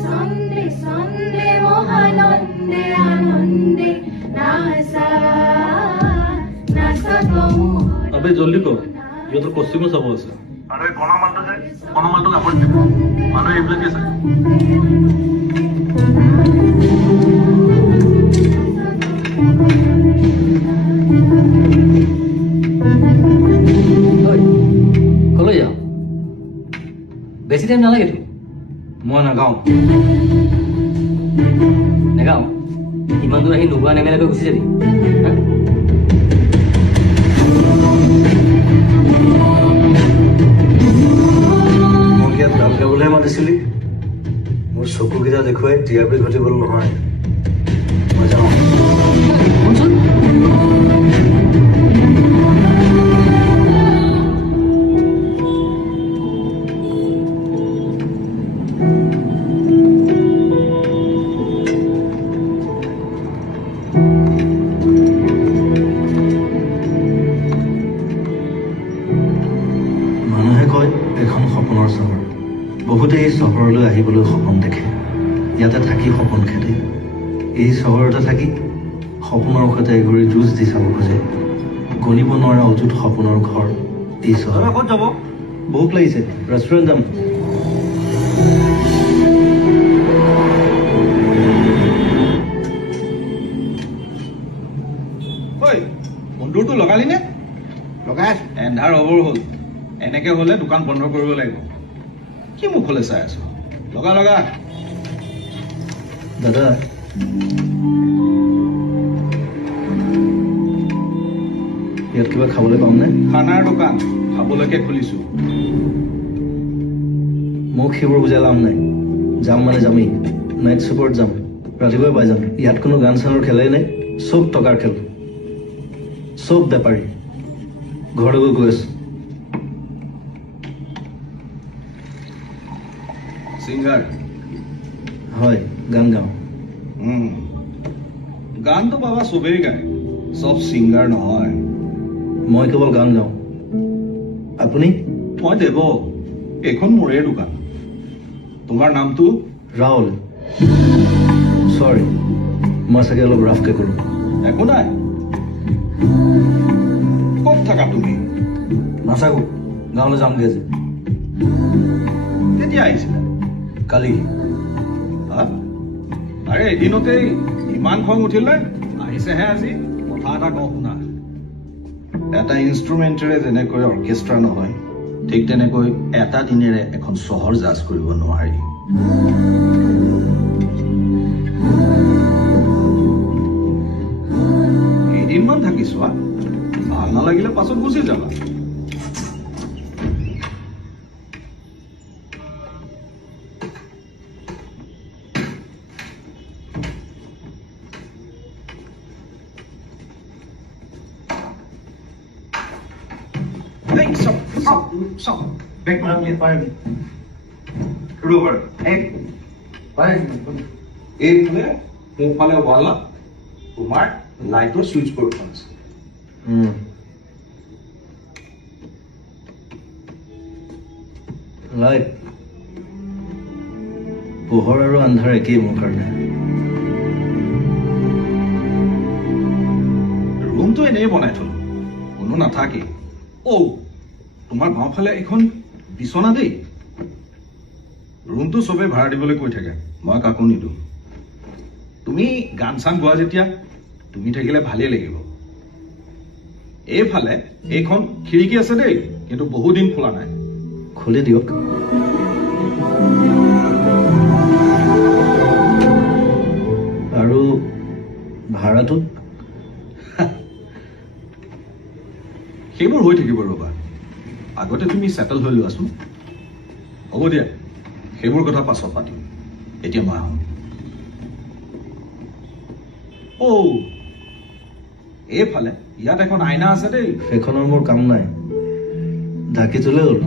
সন্ধে সন্ধে মহানন্দে আনন্দে নাসা নাসা তমু আবে জলদি কৰ ইহঁতৰ কষ্টিউমো চাব আছে আৰু এই কণামালটো কাপোৰত দিব মানুহে এইবিলাকে চায় কলৈ যাওঁ বেছি টাইম নালাগেতো মই নাগাওঁ নেগাওঁ ইমান দূৰ আহি নোগোৱা নেমেলাকৈ গুচি যাবি হা? মোক ইয়াত গান গাবলৈহে মাতিছিলি মোৰ চকুকেইটা দেখুৱাই টিআৰপি ঘটিবলৈ নহয় মই যাওঁ শুনচোন মানুহে কয় এখন সপোনৰ চহৰ বহুতে এই চহৰলৈ আহিবলৈ সপোন দেখে ইয়াতে থাকি সপোন খেদে এই চহৰতে থাকি সপোনৰ সৈতে এঘূৰি যুঁজ দি চাব খোজে গণিব নোৱাৰা অযুত সপোনৰ ঘৰ এই চহৰ ক'ত যাব ভোক লাগিছে ৰেষ্টুৰেণ্ট যাম ঐ বন্ধুৰটো লগালি নে লগাই এন্ধাৰ হ'বৰ হ'ল এনেকে হ'লে দোকান বন্ধ কৰিব লাগিব কি মুখলৈ চাই আছো লগা লগা দাদা ইয়াত কিবা খাবলৈ পামনে খানাৰ দোকান খাবলৈকে খুলিছো মোক সেইবোৰ বুজাই লাভ নাই যাম মানে যামেই নাইট চুপাৰত যাম ৰাতিপুৱাই পাই যাম ইয়াত কোনো গান চানৰ খেলেই নাই চব টকাৰ খেল চব বেপাৰী ঘৰলৈ গৈ আছো ছিংগাৰ হয় গান গাওঁ গানটো বাবা চবেই গায় চব ছিংগাৰ নহয় মই কেৱল গান গাওঁ আপুনি মই দেৱ এইখন মোৰে দোকান তোমাৰ নামটো ৰাহুল চৰি মই চাগে অলপ ৰাফকৈ কৰোঁ একো নাই ক'ত থাকা তুমি নাথাকো গাঁৱলৈ যামগৈ আজি কেতিয়া আহিছিলা কালি হা? আৰে এদিনতেই ইমান খং উঠিলে আহিছেহে আজি কথা এটা কওঁ শুনা এটা ইনষ্ট্ৰুমেণ্টেৰে যেনেকৈ অৰ্কেষ্ট্ৰা নহয় ঠিক তেনেকৈ এটা দিনেৰে এখন চহৰ জাজ কৰিব নোৱাৰি কেইদিনমান থাকি চোৱা ভাল নালাগিলে পাছত গুচি যাবা Hey, stop. Back my plate, fire me. Rover, hey. এইফালে সোঁফালে ৱালত তোমাৰ লাইটৰ চুইচ বৰ্ডখন আছে লাইট পোহৰ আৰু আন্ধাৰ একেই মোৰ কাৰণে ৰুমটো এনেই বনাই থলো কোনো নাথাকে তোমাৰ বাওঁফালে এখন বিচনা দেই ৰুমটো চবে ভাড়া দিবলৈ কৈ থাকে মই কাকো নিদিওঁ তুমি গান চান গোৱা যেতিয়া তুমি থাকিলে ভালেই লাগিব এইফালে এইখন খিৰিকী আছে দেই কিন্তু বহুদিন খোলা নাই খুলি দিয়ক আৰু ভাড়াটো সেইবোৰ হৈ থাকিব ৰ'বা আগতে তুমি ছেটেল হৈ লোৱাচোন হ'ব দিয়া সেইবোৰ কথা পাছত পাতিম এতিয়া মই আহোঁ এইফালে ইয়াত এখন আইনা আছে দেই সেইখনৰ মোৰ কাম নাই ঢাকি থলে হ'ল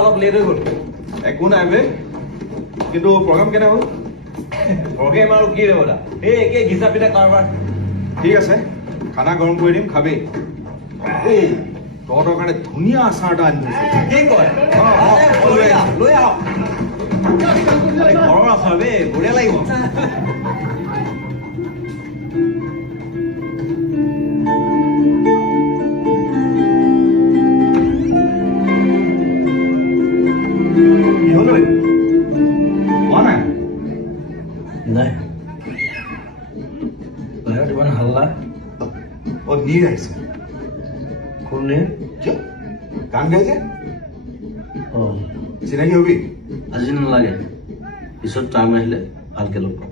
অলপ লেট হৈ গ'ল একো নাই বে কিন্তু প্ৰগ্ৰাম কেনে হ'ল প্ৰগ্ৰেম আৰু কি ৰে বদা এই একে ঘিচা পিঠা কাৰবাৰ ঠিক আছে খানা গৰম কৰি দিম খাবি এই তহঁতৰ কাৰণে ধুনীয়া আচাৰ এটা আনি দিছোঁ কি কয় লৈ আহ ঘৰৰ আচাৰ বে বঢ়িয়া লাগিব কি হ'ল ঐ কোৱা নাই নাই বাহিৰত ইমান হাল্লা অ নীৰ আহিছে কোন নে কিয় গান গাইছে অঁ চিনাকি হবি আজি নালাগে পিছত টাইম আহিলে ভালকে লগ পাম